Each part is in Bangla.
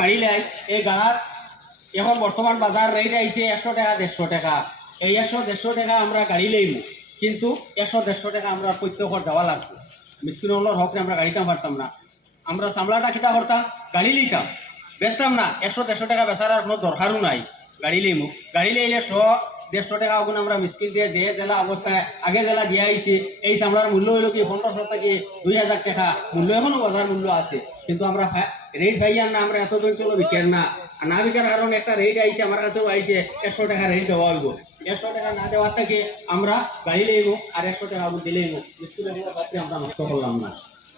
গাড়ি লাই এই গাড়ার এখন বর্তমান বাজার রেট আইছে একশো টাকা, দেড়শো টাকা। এই একশো দেড়শো টাকা আমরা গাড়ি লইব কিন্তু একশো দেড়শো টাকা আমরা প্রত্যেকর দেওয়া লাগবে। মিসকিনুল্লার হকরে আমরা গাড়িতাম পারতাম না। আমরা সামলাটা খিতা করতাম গাড়ি লইতাম বেচতাম না একশো দেড়শো টাকা বেচার কোনো দরকারও নাই। গাড়ি লইমু। গাড়ি লইলে শ, দেড়শো টাকা ওগুলো আমরা মিসকিন দিয়ে যে জেলা অবস্থায় আগে জেলা দিয়ে আইছি, এই চামড়ার মূল্য হইল কি পনেরোশো থেকে দুই হাজার টাকা। মূল্য এখনও বাজার মূল্য আছে। কিন্তু আমরা রেট পাইয়ার না, আমরা এতদিন চলো বিকের না। আর না বিকার কারণে একটা রেট আইছে, আমার কাছেও আইছে একশো টাকা রেট দেওয়া হইব। একশো টাকা না দেওয়ার থেকে আমরা গাড়ি লইব আর একশো টাকা আমরা দিলেইব স্কুলে আমরা নষ্ট করলাম না।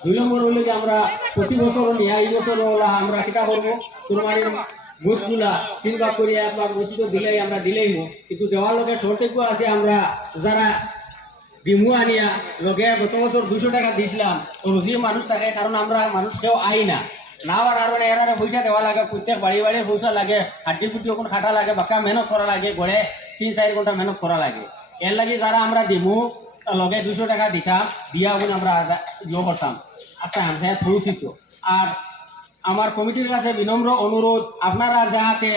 দুই নম্বর হইলে যে আমরা প্রতি বছর নিয়ে এই বছর আমরা কিতা করব। কুরবানির গোসগুলা তিন ভাগ করে এক ভাগ বেশি তো দিলেই আমরা দিলেই কিন্তু দেওয়ার লগে সরটেকু আছে, আমরা যারা ডিমু আনিয়া লগে গত বছর দুশো টাকা দিছিলাম রুজি মানুষ থাকে কারণ আমরা মানুষ কেউ আই না। না আর মানে এরারে পয়সা দেওয়া লাগে প্রত্যেক বাড়ি বাড়ি পয়সা লাগে হাড্ডি কুটি ওখানে খাটা লাগে বাক্কা মেহনত করা লাগে, গড়ে তিন চার ঘণ্টা মেহনত করা লাগে। এর লাগে যারা আমরা দিমু লগে দুশো টাকা দিতাম দিয়া আমরা ইয়ে করতাম। আস্তে হামসায় পৌঁছিত আর আমার কমিটির কাছে বিনম্র অনুরোধ, আপনারা যাহাতে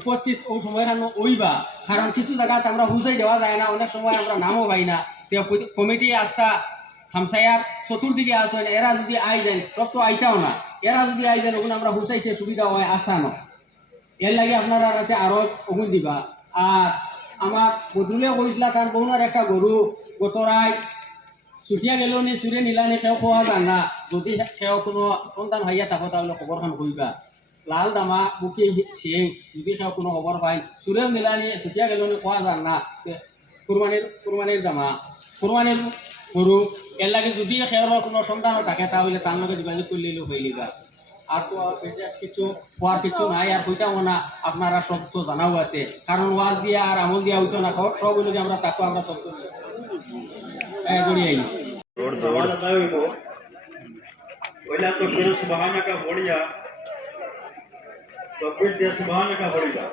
উপস্থিত ওই সময়খান ওইবা কারণ কিছু জায়গাতে আমরা হুঁচাই দেওয়া যায় না, অনেক সময় আমরা নামও পাই না। কমিটি আস্থা হামসায়ার চতুর্দিকে আসেন এরা যদি আই দেন সব তো আইতাও না। এরা যদি আই দেন ওগুলো আমরা হুঁচাইতে সুবিধা হয় আসানো এর লাগে আপনারা কাছে আরও অগুন দিবা। আর আমার বদরুলে কইসলা তার বহুনার একটা গরু, গতরায় ছুটিয়া গেল নি চুরে নিলানি সেও খোৱা যান না। যদি সেও কোনো সন্তান ভাইয়া থাকো তাহলে খবরখন কইবা লাল দামা, বুকি সিং যদি সেও কোনো খবর পায় চুরেও নিলানি ছুটিয়া গেল নি, খোৱা না। কুরবানির কুরবানির দামা। কুরবানির গরু এর লাগে যদি সেওর কোনো সন্তানও থাকে তাহলে তার লগে যোগাযোগ করলেও হয়ে লিবা আর তো বিশেষ কিছু হওয়ার কিছু নাই আর হইতাম না, আপনারা সব তো জানাও আছে। কারণ ওয়াজ দিয়া আর আমল দিয়া হইতো না সব হইল আমরা তাকে আমরা সব হ্যাঁ জড়িয়ে ઓળખો ઓળખો ઓલા તો ફિર સુબહાના કા બોલિયા તો ફિર તે સુબહાના કા બોલિયા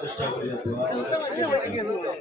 চেষ্টা দোয়া